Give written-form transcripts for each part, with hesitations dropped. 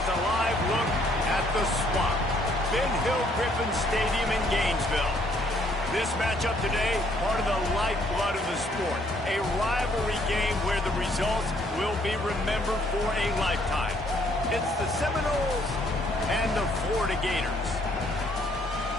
is a live look at the Swamp, Ben Hill Griffin Stadium in Gainesville. This matchup today, part of the lifeblood of the sport. A rivalry game where the results will be remembered for a lifetime. It's the Seminoles and the Florida Gators.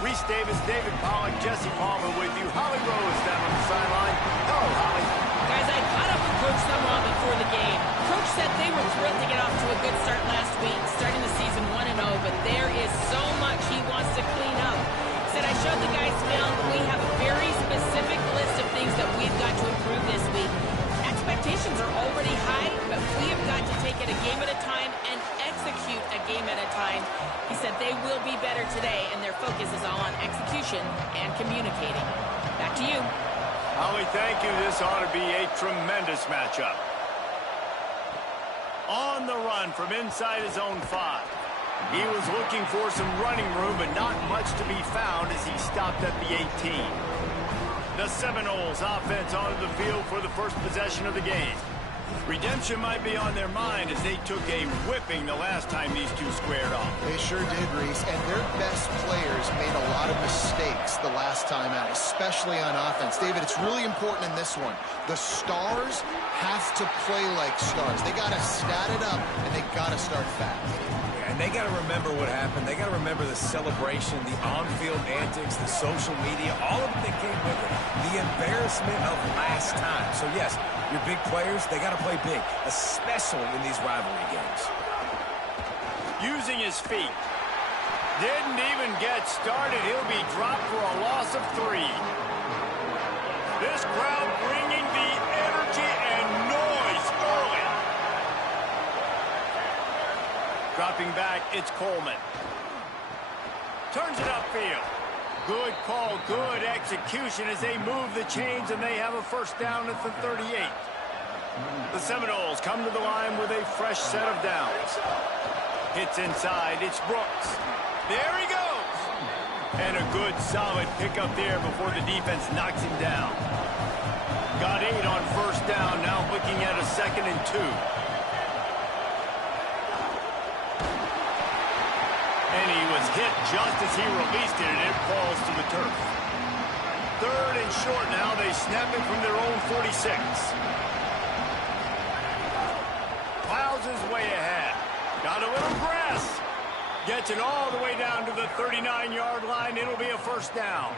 Reese Davis, David Pollack, Jesse Palmer with you. Holly Rose down on the sideline. Hello, Holly. Guys, I caught up with Coach Summerall before the game. Coach said they were thrilled to get off to a good start last week, starting the season 1-0, but there is so much he wants to clean up. He said, I showed the guys film. We have a very specific list of things that we've got to improve this week. Expectations are already high, but we have got to take it a game at a time and execute a game at a time. He said they will be better today, and their focus is all on execution and communicating. Back to you. Holly, thank you. This ought to be a tremendous matchup. On the run from inside his own 5. He was looking for some running room, but not much to be found as he stopped at the 18. The Seminoles offense onto the field for the first possession of the game. Redemption might be on their mind as they took a whipping the last time these two squared off. They sure did, Reese, and their best players made a lot of mistakes the last time out, especially on offense. David, it's really important in this one. The stars have to play like stars. They got to stat it up, and they got to start fast. And they got to remember what happened. They got to remember the celebration, the on-field antics, the social media, all of it that came with it. The embarrassment of last time. So, yes, your big players, they got to play big, especially in these rivalry games. Using his feet. Didn't even get started. He'll be dropped for a loss of 3. This crowd bringing the energy and noise early. Dropping back, it's Coleman. Turns it upfield. Good call, good execution as they move the chains and they have a first down at the 38. The Seminoles come to the line with a fresh set of downs. Hits inside, it's Brooks. There he goes. And a good solid pickup there before the defense knocks him down. Got 8 on first down, now looking at a 2nd and 2. And he was hit just as he released it, and it falls to the turf. 3rd and short now. They snap it from their own 46. Plows his way ahead. Got a little grass. Gets it all the way down to the 39-yard line. It'll be a first down.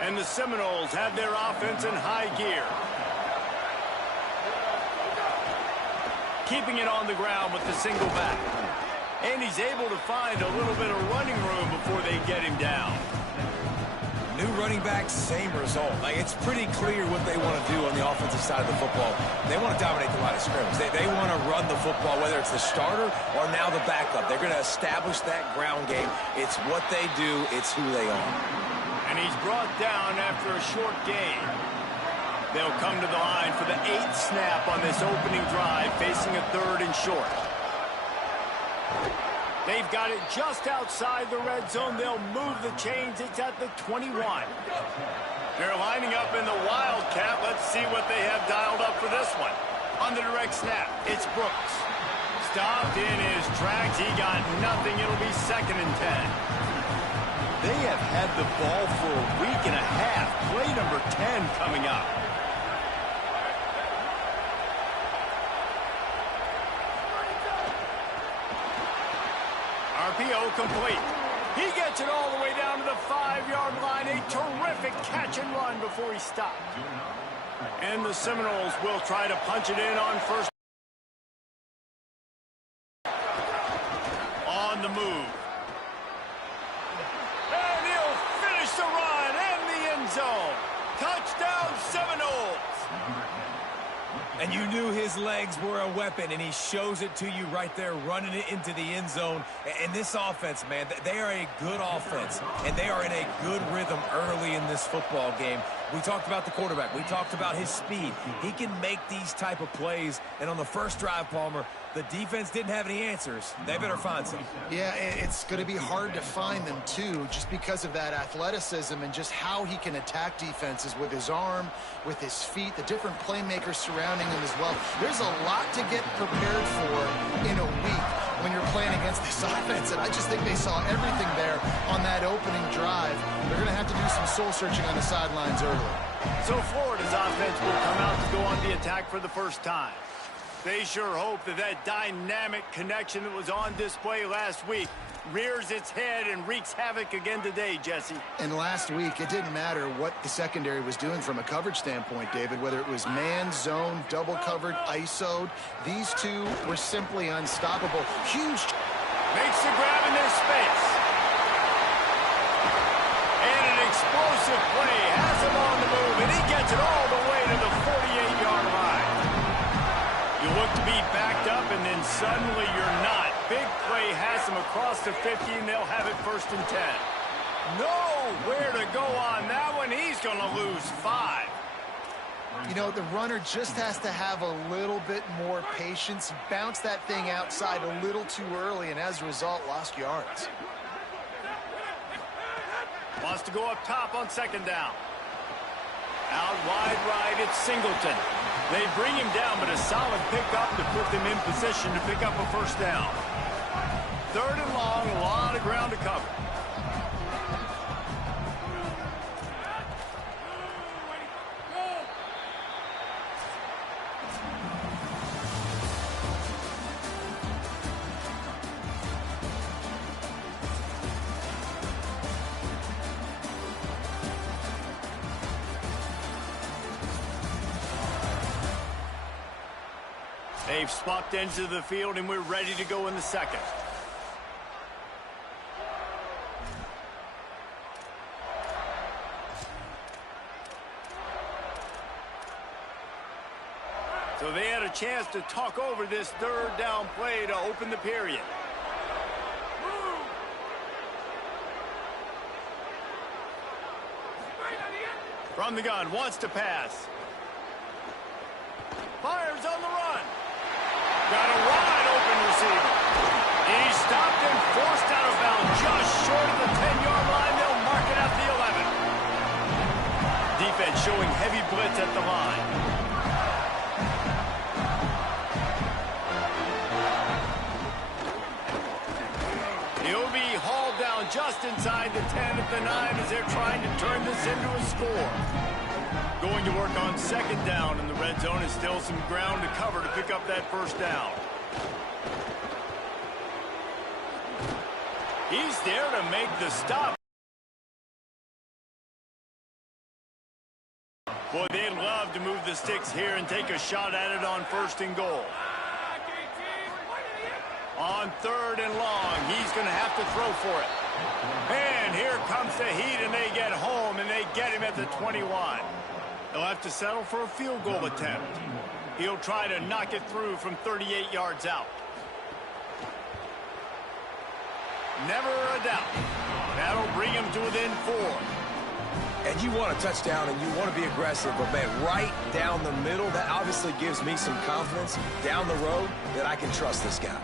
And the Seminoles have their offense in high gear. Keeping it on the ground with the single back. And he's able to find a little bit of running room before they get him down. New running back, same result. It's pretty clear what they want to do on the offensive side of the football. They want to dominate the line of scrimmage. They want to run the football, whether it's the starter or now the backup. They're going to establish that ground game. It's what they do. It's who they are. And he's brought down after a short gain. They'll come to the line for the 8th snap on this opening drive, facing a 3rd and short. They've got it just outside the red zone. They'll move the chains. It's at the 21. They're lining up in the Wildcat. Let's see what they have dialed up for this one. On the direct snap, it's Brooks. Stopped in his tracks. He got nothing. It'll be 2nd and 10. They have had the ball for a week and a half. Play number 10 coming up. RPO complete. He gets it all the way down to the 5-yard line. A terrific catch and run before he stopped. And the Seminoles will try to punch it in on first. On the move. And he'll finish the run and the end zone. Touchdown Seminoles. And you knew his legs were a weapon, and he shows it to you right there, running it into the end zone. And this offense, man, they are a good offense, and they are in a good rhythm early in this football game. We talked about the quarterback. We talked about his speed. He can make these type of plays. And on the first drive, Palmer, the defense didn't have any answers. They better find some. Yeah, it's going to be hard to find them, too, just because of that athleticism and just how he can attack defenses with his arm, with his feet, the different playmakers surrounding him as well. There's a lot to get prepared for in a week. when you're playing against this offense, and I just think they saw everything there on that opening drive. They're going to have to do some soul-searching on the sidelines early. So Florida's offense will come out to go on the attack for the first time. They sure hope that that dynamic connection that was on display last week rears its head and wreaks havoc again today, Jesse. And last week, it didn't matter what the secondary was doing from a coverage standpoint, David, whether it was man, zone, double covered, ISO'd. These two were simply unstoppable. Huge. Makes the grab in their space. And an explosive play has him on the move, and he gets it all the way to the 48-yard line. You look to be backed up, and then suddenly you're not. Big play has him across the 50, and they'll have it 1st and 10. Nowhere to go on that one. He's going to lose 5. You know, the runner just has to have a little bit more patience. He bounced that thing outside a little too early, and as a result, lost yards. Wants to go up top on 2nd down. Out wide right, it's Singleton. They bring him down, but a solid pickup to put them in position to pick up a 1st down. 3rd and long, a lot of ground to cover. They've swapped ends of the field, and we're ready to go in the 2nd. So they had a chance to talk over this 3rd down play to open the period. From the gun, wants to pass. Fires on the run. Got a wide open receiver. He's stopped and forced out of bounds just short of the 10-yard line. They'll mark it at the 11. Defense showing heavy blitz at the line. He'll be hauled down just inside the 10 at the 9 as they're trying to turn this into a score. Going to work on 2nd down in the red zone is still some ground to cover to pick up that 1st down. He's there to make the stop. Boy, they'd love to move the sticks here and take a shot at it on 1st and goal. On 3rd and long, he's going to have to throw for it. And here comes the heat, and they get home, and they get him at the 21. They'll have to settle for a field goal attempt. He'll try to knock it through from 38 yards out. Never a doubt. That'll bring him to within 4. And you want a touchdown, and you want to be aggressive, but, man, right down the middle, that obviously gives me some confidence down the road that I can trust this guy.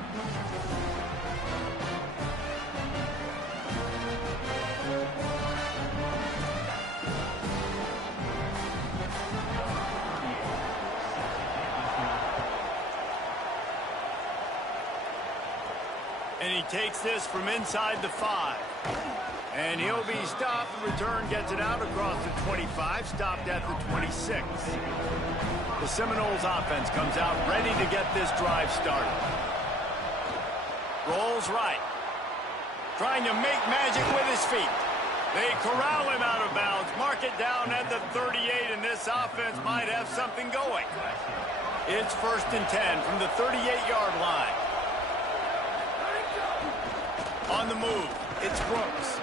And he takes this from inside the 5. And he'll be stopped. The return gets it out across the 25, stopped at the 26. The Seminoles offense comes out ready to get this drive started. Rolls right. Trying to make magic with his feet. They corral him out of bounds, mark it down at the 38, and this offense might have something going. It's 1st and 10 from the 38-yard line. On the move, it's Brooks.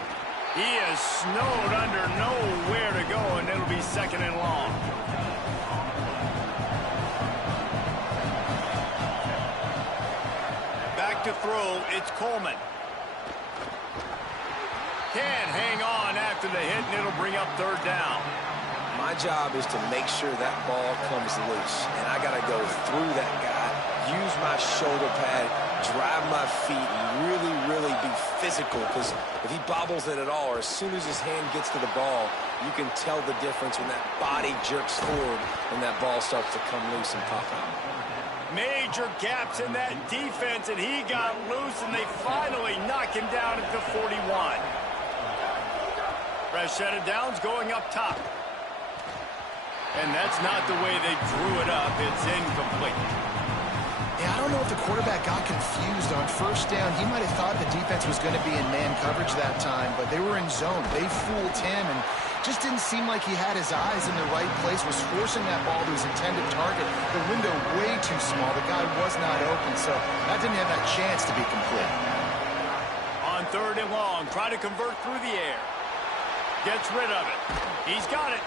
He is snowed under, nowhere to go, and it'll be 2nd and long. Back to throw, it's Coleman. Can't hang on after the hit, and it'll bring up 3rd down. My job is to make sure that ball comes loose, and I got to go through that guy, use my shoulder pad, drive my feet, and really be physical, because if he bobbles it at all, or as soon as his hand gets to the ball, you can tell the difference when that body jerks forward and that ball starts to come loose and pop out. Major gaps in that defense, and he got loose, and they finally knock him down at the 41. Fresh set of downs going up top. And that's not the way they drew it up. It's incomplete. Yeah, I don't know if the quarterback got confused on first down. He might have thought the defense was going to be in man coverage that time, but they were in zone. They fooled him and just didn't seem like he had his eyes in the right place, was forcing that ball to his intended target. The window way too small. The guy was not open, so that didn't have that chance to be complete. On 3rd and long, try to convert through the air. Gets rid of it. He's got it.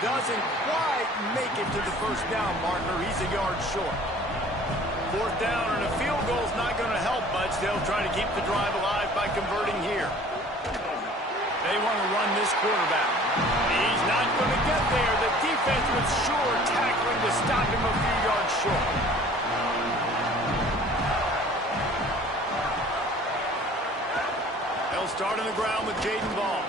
Doesn't quite make it to the first down marker. He's a yard short. 4th down, and a field goal's not going to help much. They'll try to keep the drive alive by converting here. They want to run this quarterback. He's not going to get there. The defense was sure tackling to stop him a few yards short. They'll start on the ground with Jaden Ball.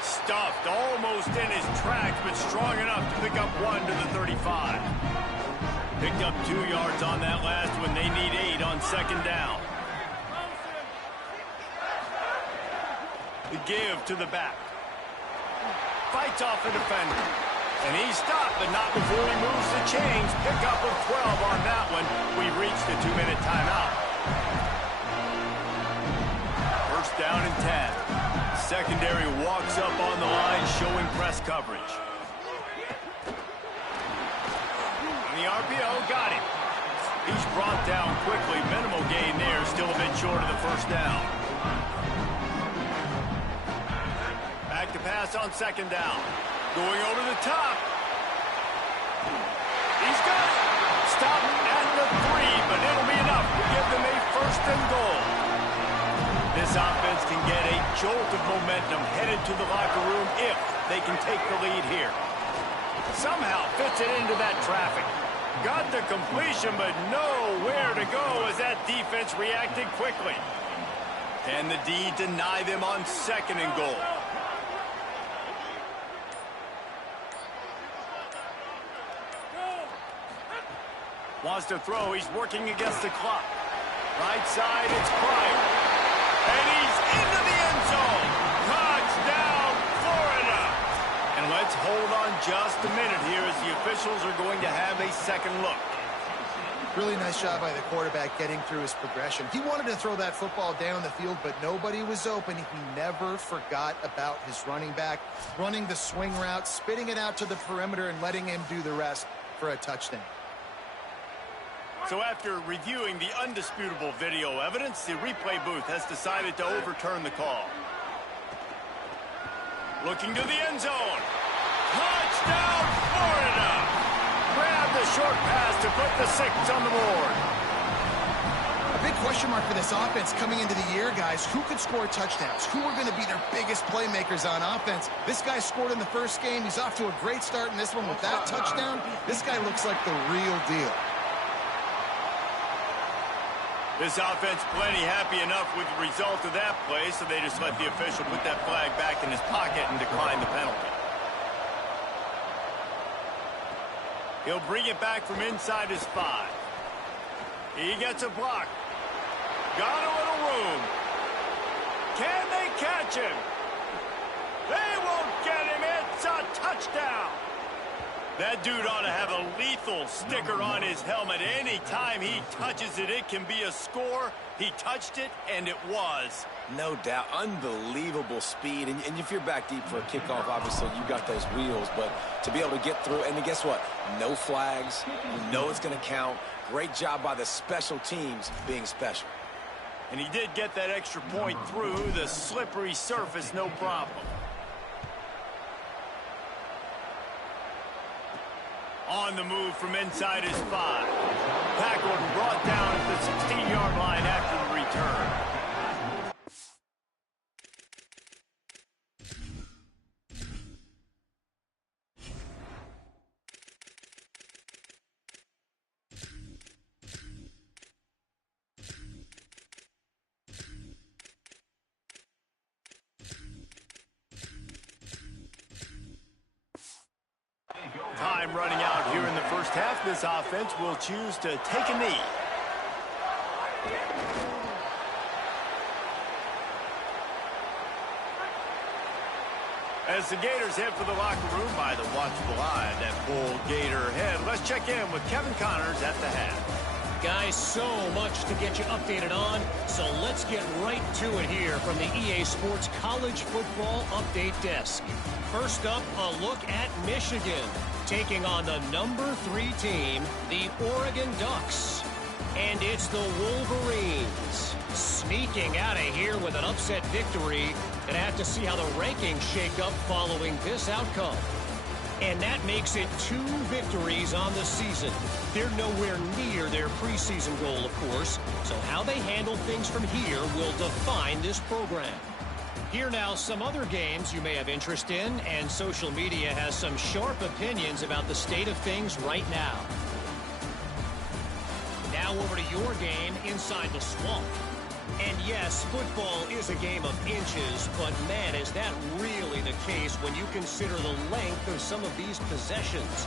Stuffed almost in his tracks, but strong enough to pick up 1 to the 35. Picked up 2 yards on that last one. They need 8 on 2nd down. The give to the back. Fights off the defender. And he's stopped, but not before he moves the chains. Pick up of 12 on that one. We've reached the 2-minute timeout. 1st down and 10. Secondary walks up on the line, showing press coverage. And the RPO got him. He's brought down quickly. Minimal gain there, still a bit short of the 1st down. Back to pass on 2nd down. Going over the top. He's got it. Stop at the 3, but it'll be enough to give them a 1st and goal. This offense can get a jolt of momentum headed to the locker room if they can take the lead here. Somehow fits it into that traffic. Got the completion, but nowhere to go as that defense reacted quickly. Can the D deny them on 2nd and goal? Wants to throw. He's working against the clock. Right side, it's Pryor. And he's into the end zone. Touchdown, Florida. And let's hold on just a minute here as the officials are going to have a 2nd look. Really nice job by the quarterback getting through his progression. He wanted to throw that football down the field, but nobody was open. He never forgot about his running back, running the swing route, spitting it out to the perimeter, and letting him do the rest for a touchdown. So after reviewing the undisputable video evidence, the replay booth has decided to overturn the call. Looking to the end zone. Touchdown, Florida! Grab the short pass to put the 6 on the board. A big question mark for this offense coming into the year, guys. Who could score touchdowns? Who are going to be their biggest playmakers on offense? This guy scored in the 1st game. He's off to a great start in this one with that touchdown. This guy looks like the real deal. This offense plenty happy enough with the result of that play, so they just let the official put that flag back in his pocket and decline the penalty. He'll bring it back from inside his 5. He gets a block. Got a little room. Can they catch him? They won't get him. It's a touchdown. That dude ought to have a lethal sticker on his helmet. Anytime he touches it, it can be a score. He touched it, and it was. No doubt. Unbelievable speed. And if you're back deep for a kickoff, obviously you got those wheels. But to be able to get through, and then guess what? No flags. You know it's going to count. Great job by the special teams being special. And he did get that extra point through the slippery surface, no problem. On the move from inside his 5. Tackled and brought down at the 16-yard line after the return. Time running out here in the 1st first half, this offense will choose to take a knee. As the Gators head for the locker room by the watchful eye of that Bull Gator head, let's check in with Kevin Connors at the half. Guys, so much to get you updated on, so let's get right to it here from the EA Sports College Football Update Desk. First up, a look at Michigan, taking on the number 3 team, the Oregon Ducks. And it's the Wolverines sneaking out of here with an upset victory. Gonna have to see how the rankings shake up following this outcome. And that makes it 2 victories on the season. They're nowhere near their preseason goal, of course. So how they handle things from here will define this program. Here now, some other games you may have interest in, and social media has some sharp opinions about the state of things right now. Now over to your game inside the swamp. And yes, football is a game of inches, but man, is that really the case when you consider the length of some of these possessions.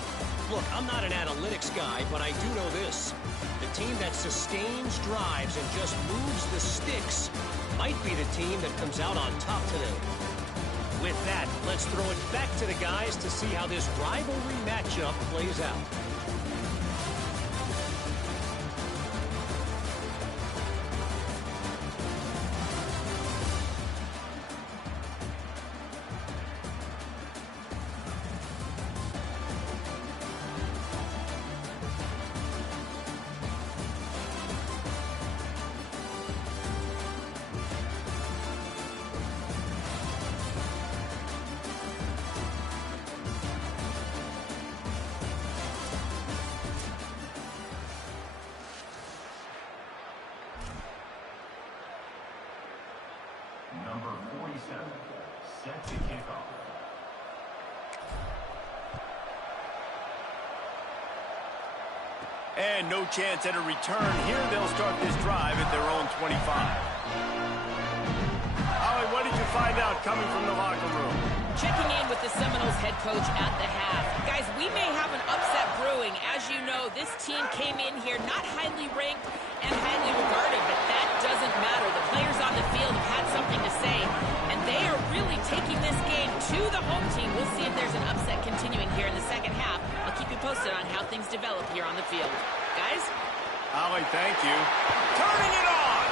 Look, I'm not an analytics guy, but I do know this. The team that sustains drives and just moves the sticks might be the team that comes out on top today. With that, let's throw it back to the guys to see how this rivalry matchup plays out. Number 47, set to kick off. And no chance at a return here. They'll start this drive at their own 25. Ollie, what did you find out coming from the locker room? Checking in with the Seminoles head coach at the half. Guys, we may have an upset brewing. As you know, this team came in here not highly ranked and highly regarded, but that doesn't matter. The players on the field have had something to say, and they are really taking this game to the home team. We'll see if there's an upset continuing here in the second half. I'll keep you posted on how things develop here on the field. Guys? Ollie, thank you. Turning it on!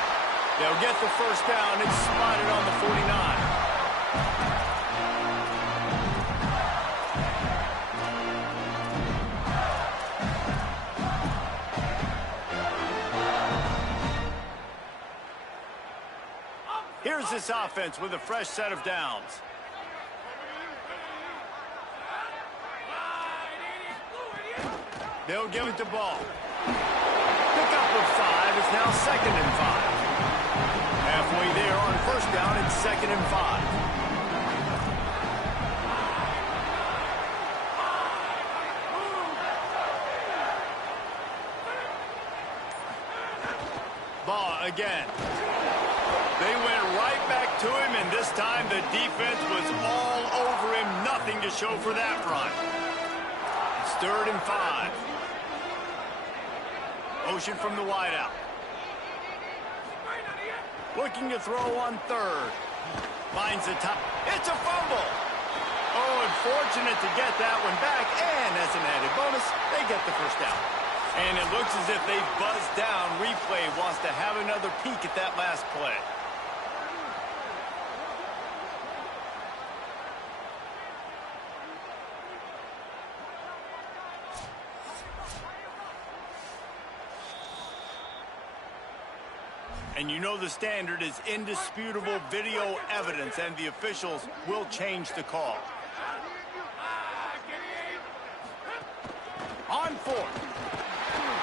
They'll get the first down. It's spotted on the 49. Here's this offense with a fresh set of downs. They'll give it to Ball. Pickup of 5. It's now 2nd and 5. Halfway there on first down, it's 2nd and 5. Ball again. They went right back to him, and this time the defense was all over him. Nothing to show for that run. It's 3rd and 5. Ocean from the wideout. Looking to throw on 3rd. Finds the top. It's a fumble. Oh, unfortunate to get that one back. And as an added bonus, they get the first down. And it looks as if they buzzed down. Replay wants to have another peek at that last play. And you know the standard is indisputable video evidence, and the officials will change the call. On 4th.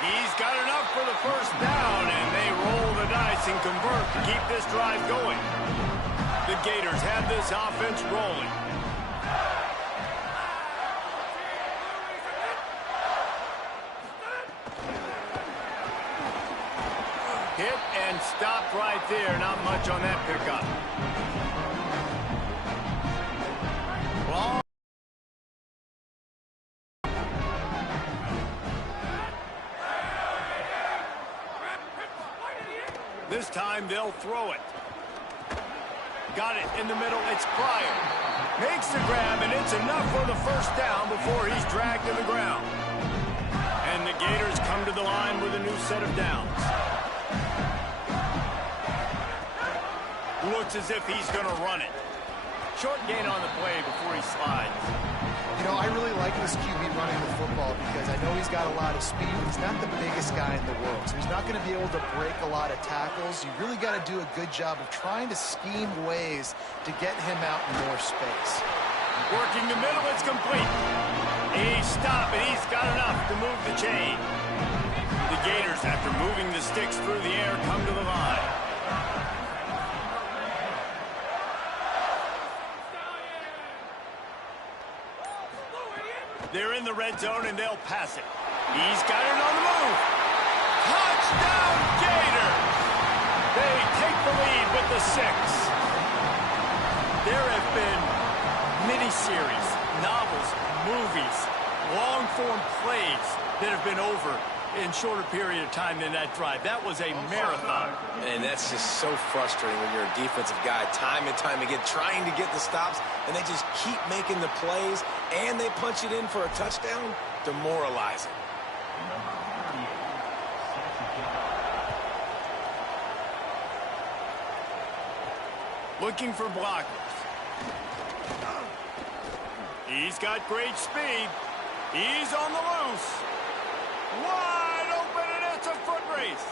He's got enough for the first down, and they roll the dice and convert to keep this drive going. The Gators have this offense rolling. Hit and stopped right there. Not much on that pickup. Long. This time they'll throw it. Got it in the middle. It's Pryor. Makes the grab, and it's enough for the first down before he's dragged to the ground. And the Gators come to the line with a new set of downs. Looks as if he's going to run it. Short gain on the play before he slides. You know, I really like this QB running the football because I know he's got a lot of speed, but he's not the biggest guy in the world. So he's not going to be able to break a lot of tackles. You really got to do a good job of trying to scheme ways to get him out in more space. Working the middle, it's complete. He's stopped, and he's got enough to move the chain. The Gators, after moving the sticks through the air, come to the line. They're in the red zone, and they'll pass it. He's got it on the move. Touchdown, Gators! They take the lead with the 6. There have been miniseries, novels, movies, long-form plays that have been over in shorter period of time than that drive. That was a marathon. And that's just so frustrating when you're a defensive guy, time and time again, trying to get the stops, and they just keep making the plays, and they punch it in for a touchdown. Demoralizing. Looking for blockers. He's got great speed. He's on the loose. Wide open, and it's a foot race.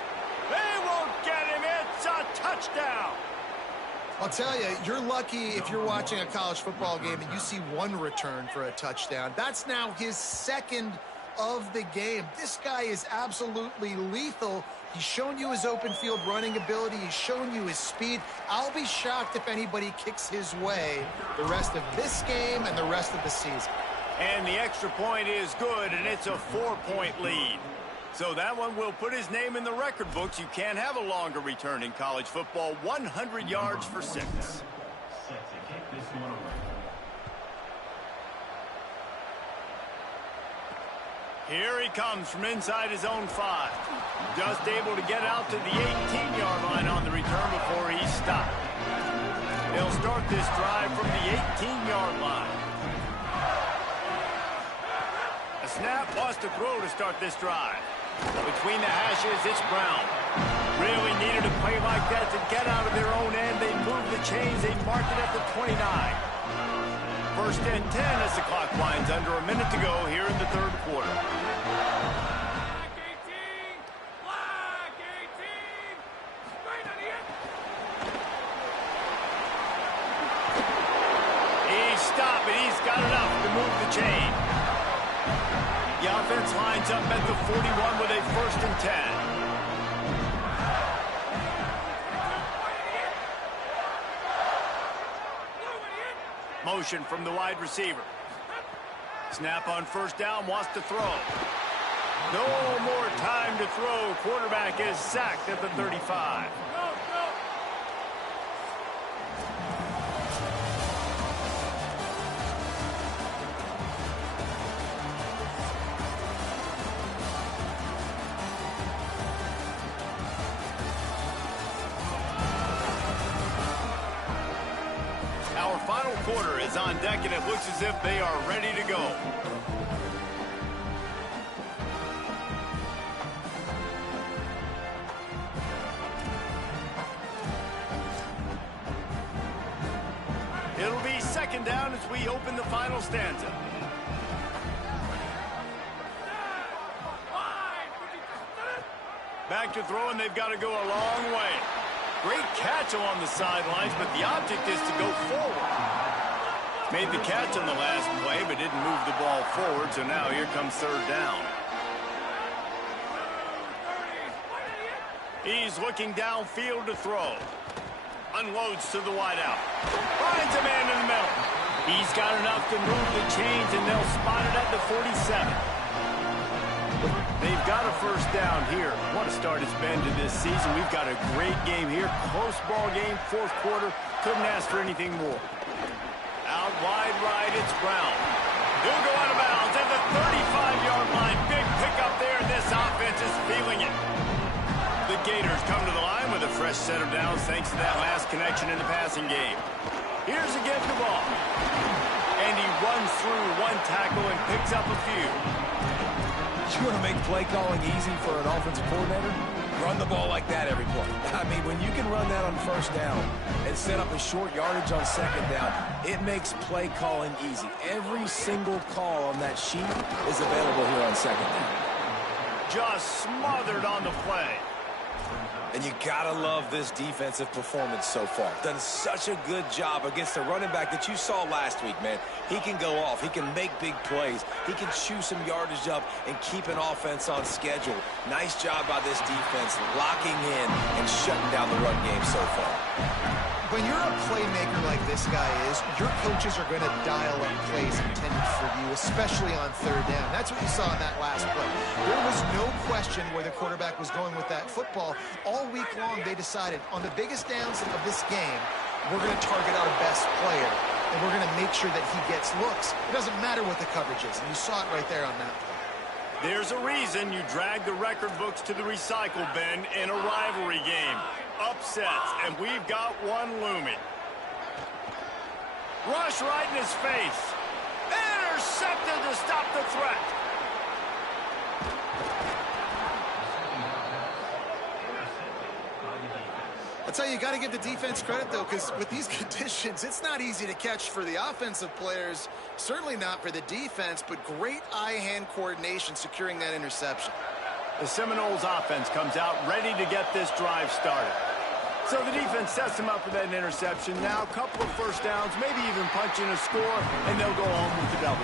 They won't get him. It's a touchdown. I'll tell you, you're lucky if you're watching a college football game and you see one return for a touchdown. That's now his 2nd of the game. This guy is absolutely lethal. He's shown you his open field running ability. He's shown you his speed. I'll be shocked if anybody kicks his way the rest of this game and the rest of the season. And the extra point is good, and it's a 4-point lead. So that one will put his name in the record books. You can't have a longer return in college football. 100 yards for 6. Set to kick this one away. Here he comes from inside his own 5. Just able to get out to the 18-yard line on the return before he's stopped. They'll start this drive from the 18-yard line. A snap, lost a throw to start this drive. Between the hashes, it's Brown. Really needed a play like that to get out of their own end. They move the chains. They mark it at the 29. 1st and 10 as the clock winds under a minute to go here in the 3rd quarter. He's stopped, and he's got enough to move the chain. The offense lines up at the 41 with a 1st and 10. Motion from the wide receiver. Snap on 1st down, wants to throw. No more time to throw. Quarterback is sacked at the 35. Our final quarter is on deck, and it looks as if they are ready to go. It'll be 2nd down as we open the final stanza. Back to throw, and they've got to go a long way. Great catch along the sidelines, but the object is to go forward. Made the catch on the last play, but didn't move the ball forward, so now here comes 3rd down. He's looking downfield to throw. Unloads to the wideout. Finds a man in the middle. He's got enough to move the chains, and they'll spot it at the 47. They've got a 1st down here. What a start it's been to this season. We've got a great game here. Close ball game, 4th quarter. Couldn't ask for anything more. Out wide right, it's Brown. He'll go out of bounds at the 35-yard line. Big pickup there, and this offense is feeling it. The Gators come to the line with a fresh set of downs thanks to that last connection in the passing game. Here's again the ball. And he runs through one tackle and picks up a few. You want to make play calling easy for an offensive coordinator? Run the ball like that every play. I mean, when you can run that on first down and set up a short yardage on second down, it makes play calling easy. Every single call on that sheet is available here on second down. Just smothered on the play. And you gotta love this defensive performance so far. Done such a good job against the running back that you saw last week, man. He can go off. He can make big plays. He can chew some yardage up and keep an offense on schedule. Nice job by this defense locking in and shutting down the run game so far. When you're a playmaker like this guy is, your coaches are going to dial up plays intended for you, especially on third down. That's what you saw in that last play. There was no question where the quarterback was going with that football. All week long, they decided on the biggest downs of this game, we're going to target our best player, and we're going to make sure that he gets looks. It doesn't matter what the coverage is, and you saw it right there on that play. There's a reason you drag the record books to the recycle bin in a rivalry game. Upsets, and we've got one looming. Rush right in his face. Intercepted to stop the threat. That's how you got to give the defense credit, though, because with these conditions, it's not easy to catch for the offensive players, certainly not for the defense, but great eye-hand coordination securing that interception. The Seminoles offense comes out ready to get this drive started. So the defense sets them up for that interception. Now a couple of first downs, maybe even punching a score, and they'll go home with the W.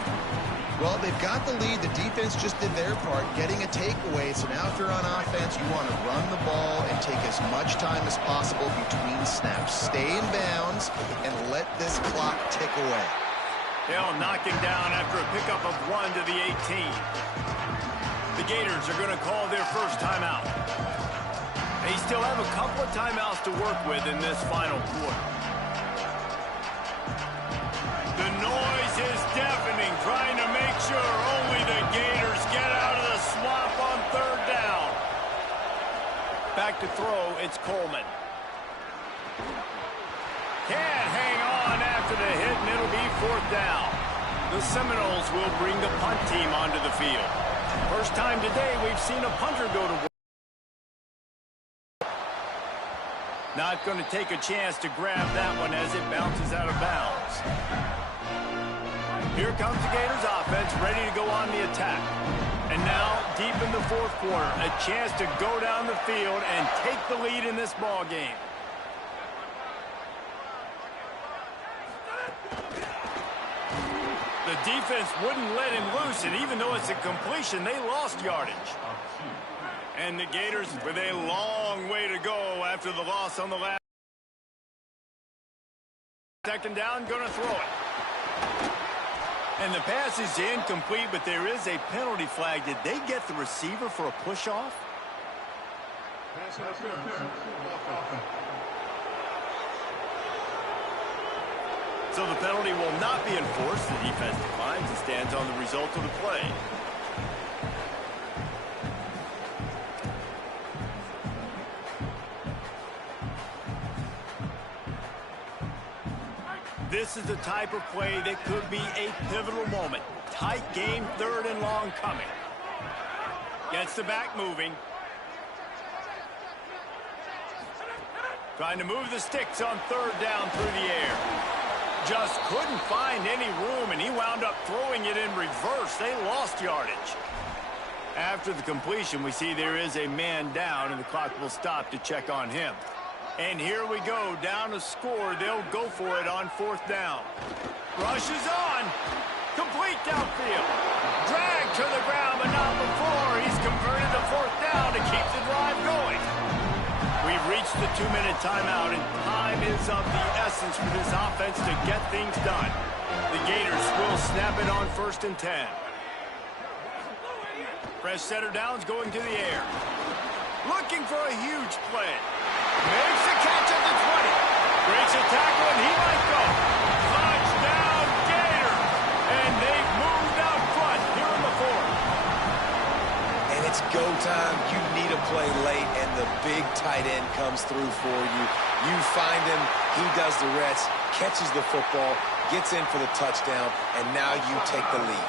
Well, they've got the lead. The defense just did their part, getting a takeaway. So now if you're on offense, you want to run the ball and take as much time as possible between snaps. Stay in bounds and let this clock tick away. They'll knock him down after a pickup of 1 to the 18. The Gators are going to call their first timeout. They still have a couple of timeouts to work with in this final quarter. The noise is deafening, trying to make sure only the Gators get out of the swamp on third down. Back to throw, it's Coleman. Can't hang on after the hit, and it'll be fourth down. The Seminoles will bring the punt team onto the field. First time today we've seen a punter go to work. Not going to take a chance to grab that one as it bounces out of bounds. Here comes the Gators offense, ready to go on the attack. And now, deep in the fourth quarter, a chance to go down the field and take the lead in this ball game. The defense wouldn't let him loose, and even though it's a completion, they lost yardage. And the Gators with a long way to go after the loss on the last. Second down, going to throw it. And the pass is incomplete, but there is a penalty flag. Did they get the receiver for a push-off? So the penalty will not be enforced. The defense declines and stands on the result of the play. This is the type of play that could be a pivotal moment. Tight game, third and long coming. Gets the back moving. Trying to move the sticks on third down through the air. Just couldn't find any room, and he wound up throwing it in reverse. They lost yardage. After the completion, we see there is a man down, and the clock will stop to check on him. And here we go, down to score. They'll go for it on fourth down. Rush is on. Complete downfield. Dragged to the ground, but not before. He's converted to fourth down to keep the drive going. We've reached the 2-minute timeout, and time is of the essence for this offense to get things done. The Gators will snap it on 1st and 10. Fresh setter downs going to the air. Looking for a huge play. Makes the catch at the 20. Breaks a tackle, and he might go. Touchdown, Gator. And they've moved out front here in the fourth. And it's go time time you need a play late and the big tight end comes through for you. You find him, he does the rest, catches the football, gets in for the touchdown, and now you take the lead.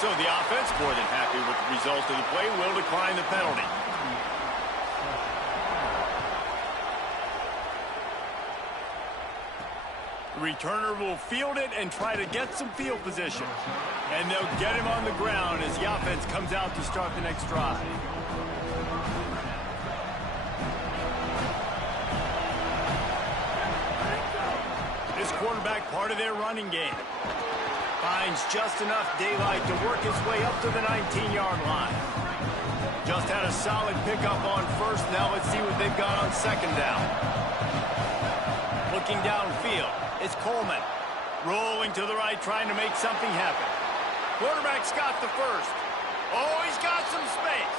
So the offense, more than happy with the result of the play, will decline the penalty. The returner will field it and try to get some field position. And they'll get him on the ground as the offense comes out to start the next drive. This quarterback part of their running game. Finds just enough daylight to work his way up to the 19-yard line. Just had a solid pickup on first. Now let's see what they've got on second down. Looking downfield, it's Coleman. Rolling to the right, trying to make something happen. Quarterback's got the first. Oh, he's got some space.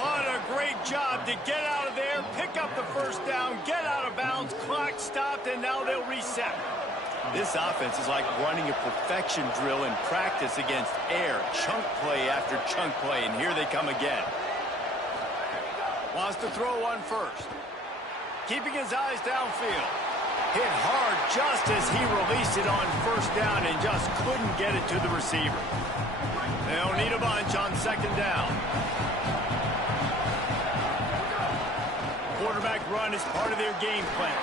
What a great job to get out of there, pick up the first down, get out of bounds, clock stopped, and now they'll reset. This offense is like running a perfection drill in practice against air. Chunk play after chunk play, and here they come again. Wants to throw on first. Keeping his eyes downfield. Hit hard just as he released it on first down and just couldn't get it to the receiver. They'll need a bunch on second down. Quarterback run is part of their game plan.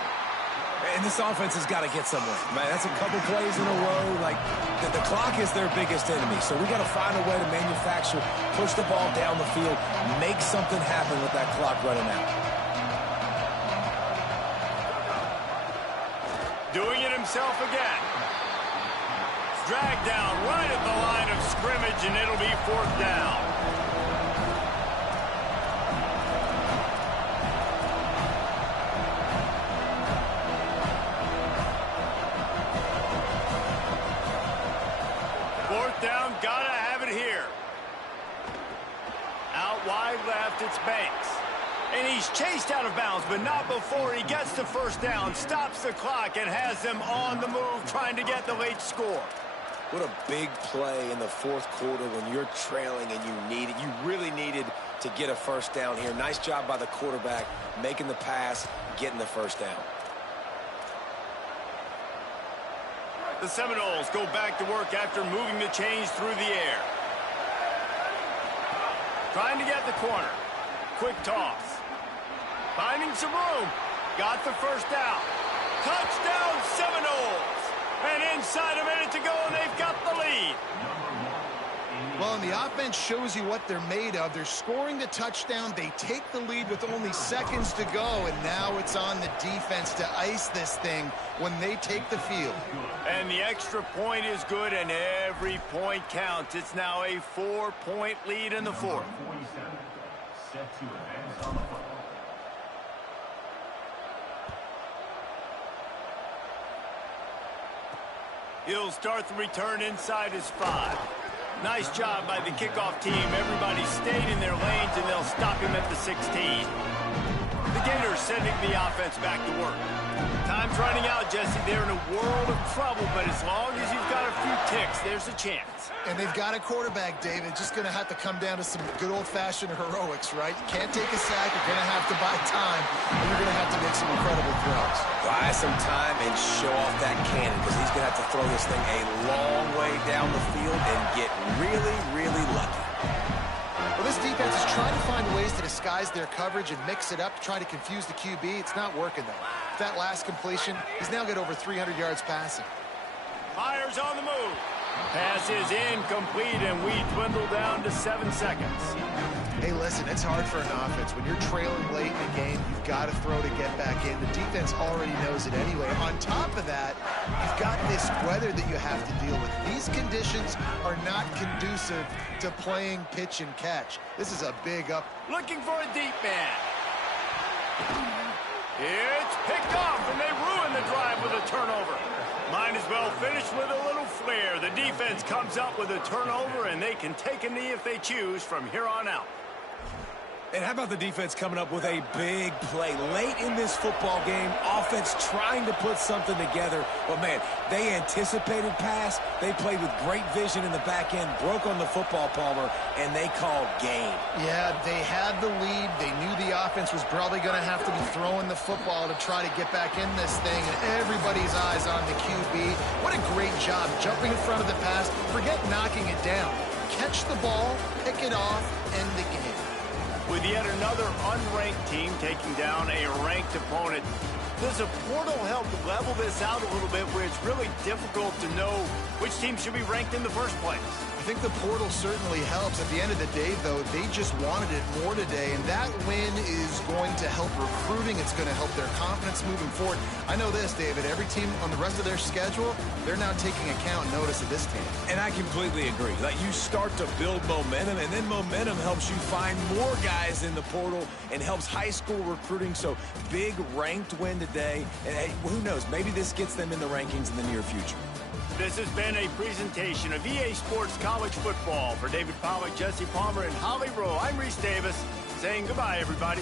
And this offense has got to get somewhere. Man, that's a couple plays in a row. Like, the clock is their biggest enemy. So we got to find a way to manufacture, push the ball down the field, make something happen with that clock running out. Doing it himself again. Dragged down right at the line of scrimmage, and it'll be fourth down. Fourth down, gotta have it here. Out wide left, it's Banks. And he's chased out of bounds, but not before he gets the first down, stops the clock, and has them on the move trying to get the late score. What a big play in the fourth quarter when you're trailing and you really needed to get a first down here. Nice job by the quarterback, making the pass, getting the first down. The Seminoles go back to work after moving the chains through the air. Trying to get the corner. Quick toss. Finding some room. Got the first down. Touchdown Seminoles. And inside a minute to go, and they've got the lead. Well, and the offense shows you what they're made of. They're scoring the touchdown. They take the lead with only seconds to go, and now it's on the defense to ice this thing when they take the field. And the extra point is good, and every point counts. It's now a 4-point lead in the fourth. Set to advance on the football. He'll start the return inside his 5. Nice job by the kickoff team. Everybody stayed in their lanes, and they'll stop him at the 16. The Gators sending the offense back to work. Time's running out, Jesse. They're in a world of trouble, but as long as you've got a few ticks, there's a chance. And they've got a quarterback, David. Just going to have to come down to some good old-fashioned heroics, right? You can't take a sack. You're going to have to buy time, and you're going to have to make some incredible throws. Buy some time and show off that cannon, because he's going to have to throw this thing a long way down the field and get really, really lucky. Well, this defense is trying to find ways to disguise their coverage and mix it up to try to confuse the QB. It's not working, though. That last completion, he's now got over 300 yards passing. Myers on the move. Pass is incomplete, and we dwindle down to 7 seconds. Hey, listen, it's hard for an offense. When you're trailing late in the game, you've got to throw to get back in. The defense already knows it anyway. On top of that, you've got this weather that you have to deal with. These conditions are not conducive to playing pitch and catch. This is a big up. Looking for a deep man. It's picked off, and they ruin the drive with a turnover. Might as well finish with a little flair. The defense comes up with a turnover, and they can take a knee if they choose from here on out. And how about the defense coming up with a big play late in this football game? Offense trying to put something together. But, man, they anticipated pass. They played with great vision in the back end, broke on the football, Palmer, and they called game. Yeah, they had the lead. They knew the offense was probably going to have to be throwing the football to try to get back in this thing, and everybody's eyes on the QB. What a great job jumping in front of the pass. Forget knocking it down. Catch the ball, pick it off, end the game. With yet another unranked team taking down a ranked opponent, does a portal help level this out a little bit where it's really difficult to know which team should be ranked in the first place? I think the portal certainly helps. At the end of the day, though, they just wanted it more today, and that win is going to help recruiting. It's going to help their confidence moving forward. I know this, David. Every team on the rest of their schedule, they're now taking account and notice of this team. And I completely agree. Like, you start to build momentum, and then momentum helps you find more guys in the portal and helps high school recruiting. So, big ranked win today. And hey, who knows? Maybe this gets them in the rankings in the near future. This has been a presentation of EA Sports College Football. For David Pollack, Jesse Palmer, and Holly Rowe, I'm Reese Davis, saying goodbye, everybody.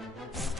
it.